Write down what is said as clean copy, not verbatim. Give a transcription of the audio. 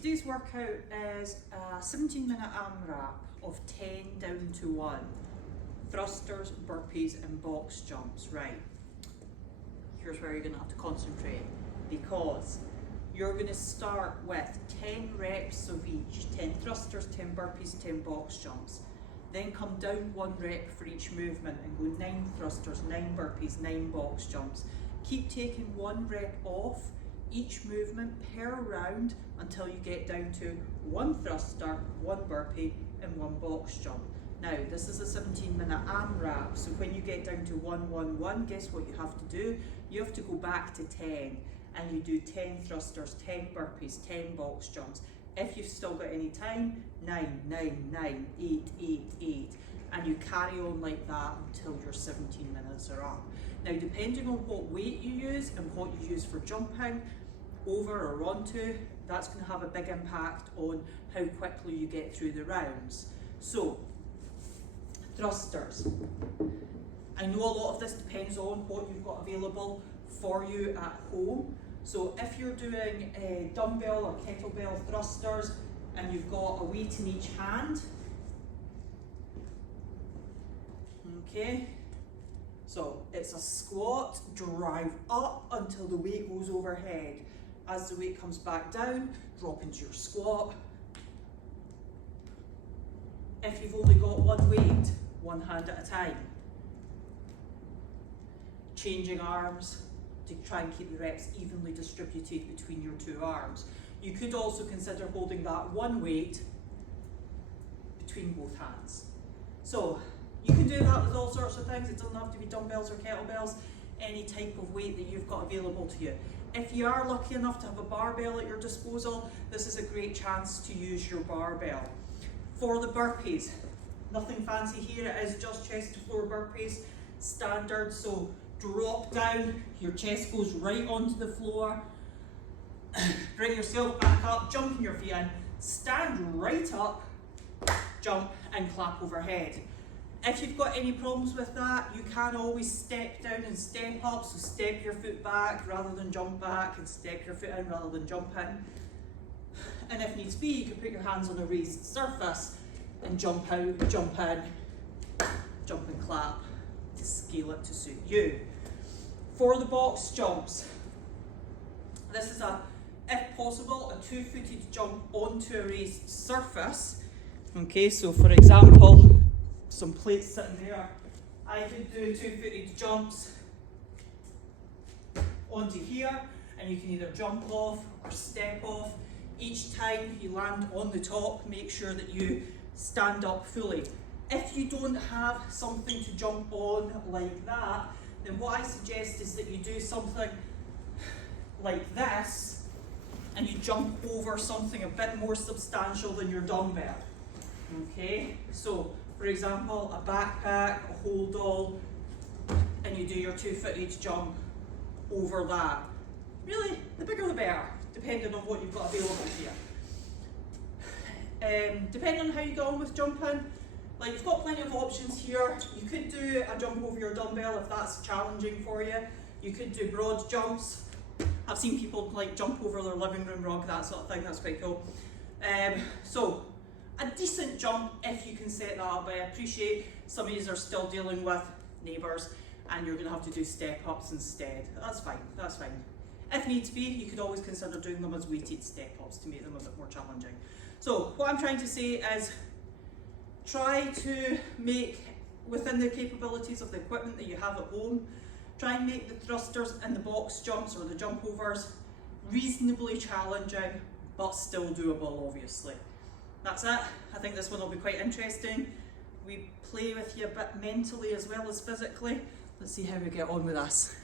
today's workout is a 17-minute AMRAP of 10 down to 1. Thrusters, burpees and box jumps. Right, here's where you're going to have to concentrate, because you're going to start with 10 reps of each, 10 thrusters, 10 burpees, 10 box jumps. Then come down 1 rep for each movement and go 9 thrusters, 9 burpees, 9 box jumps. Keep taking 1 rep off each movement per round until you get down to 1 thruster, 1 burpee and 1 box jump. Now this is a 17-minute AMRAP, so when you get down to 1, 1, 1, guess what you have to do? You have to go back to 10 and you do 10 thrusters, 10 burpees, 10 box jumps. If you've still got any time, 9, 9, 9, 8, 8, 8, and you carry on like that until your 17 minutes are up. Now, depending on what weight you use and what you use for jumping over or onto, that's going to have a big impact on how quickly you get through the rounds. So, thrusters. I know a lot of this depends on what you've got available for you at home. So if you're doing a dumbbell or kettlebell thrusters and you've got a weight in each hand, okay, so it's a squat, drive up until the weight goes overhead. As the weight comes back down, drop into your squat. If you've only got one weight, one hand at a time. Changing arms to try and keep the reps evenly distributed between your 2 arms. You could also consider holding that one weight between both hands. So you can do that with all sorts of things. It doesn't have to be dumbbells or kettlebells, any type of weight that you've got available to you. If you are lucky enough to have a barbell at your disposal, this is a great chance to use your barbell. For the burpees, nothing fancy here, it is just chest to floor burpees, standard. So drop down, your chest goes right onto the floor, bring yourself back up, jump your feet in, stand right up, jump and clap overhead. If you've got any problems with that, you can always step down and step up, so step your foot back rather than jump back, and step your foot in rather than jump in. And if needs be, you can put your hands on a raised surface and jump out, jump in, jump and clap to scale it to suit you. For the box jumps, this is if possible, a 2-footed jump onto a raised surface. Okay, so for example, some plates sitting there, I could do 2-footed jumps onto here, and you can either jump off or step off. Each time you land on the top, make sure that you stand up fully. If you don't have something to jump on like that, then what I suggest is that you do something like this and you jump over something a bit more substantial than your dumbbell. Okay, so for example, a backpack, a hold all, and you do your 2-footed jump over that. Really, the bigger the better, depending on what you've got available here. Depending on how you get on with jumping, like you've got plenty of options here. You could do a jump over your dumbbell if that's challenging for you. You could do broad jumps. I've seen people like jump over their living room rug, that sort of thing, that's quite cool. So a decent jump if you can set that up, but I appreciate some of you are still dealing with neighbours and you're going to have to do step ups instead. That's fine, that's fine. If needs be, you could always consider doing them as weighted step ups to make them a bit more challenging. So what I'm trying to say is try to make, within the capabilities of the equipment that you have at home, try and make the thrusters and the box jumps or the jump overs reasonably challenging but still doable, obviously. That's it. I think this one will be quite interesting. We play with you a bit mentally as well as physically. Let's see how we get on with this.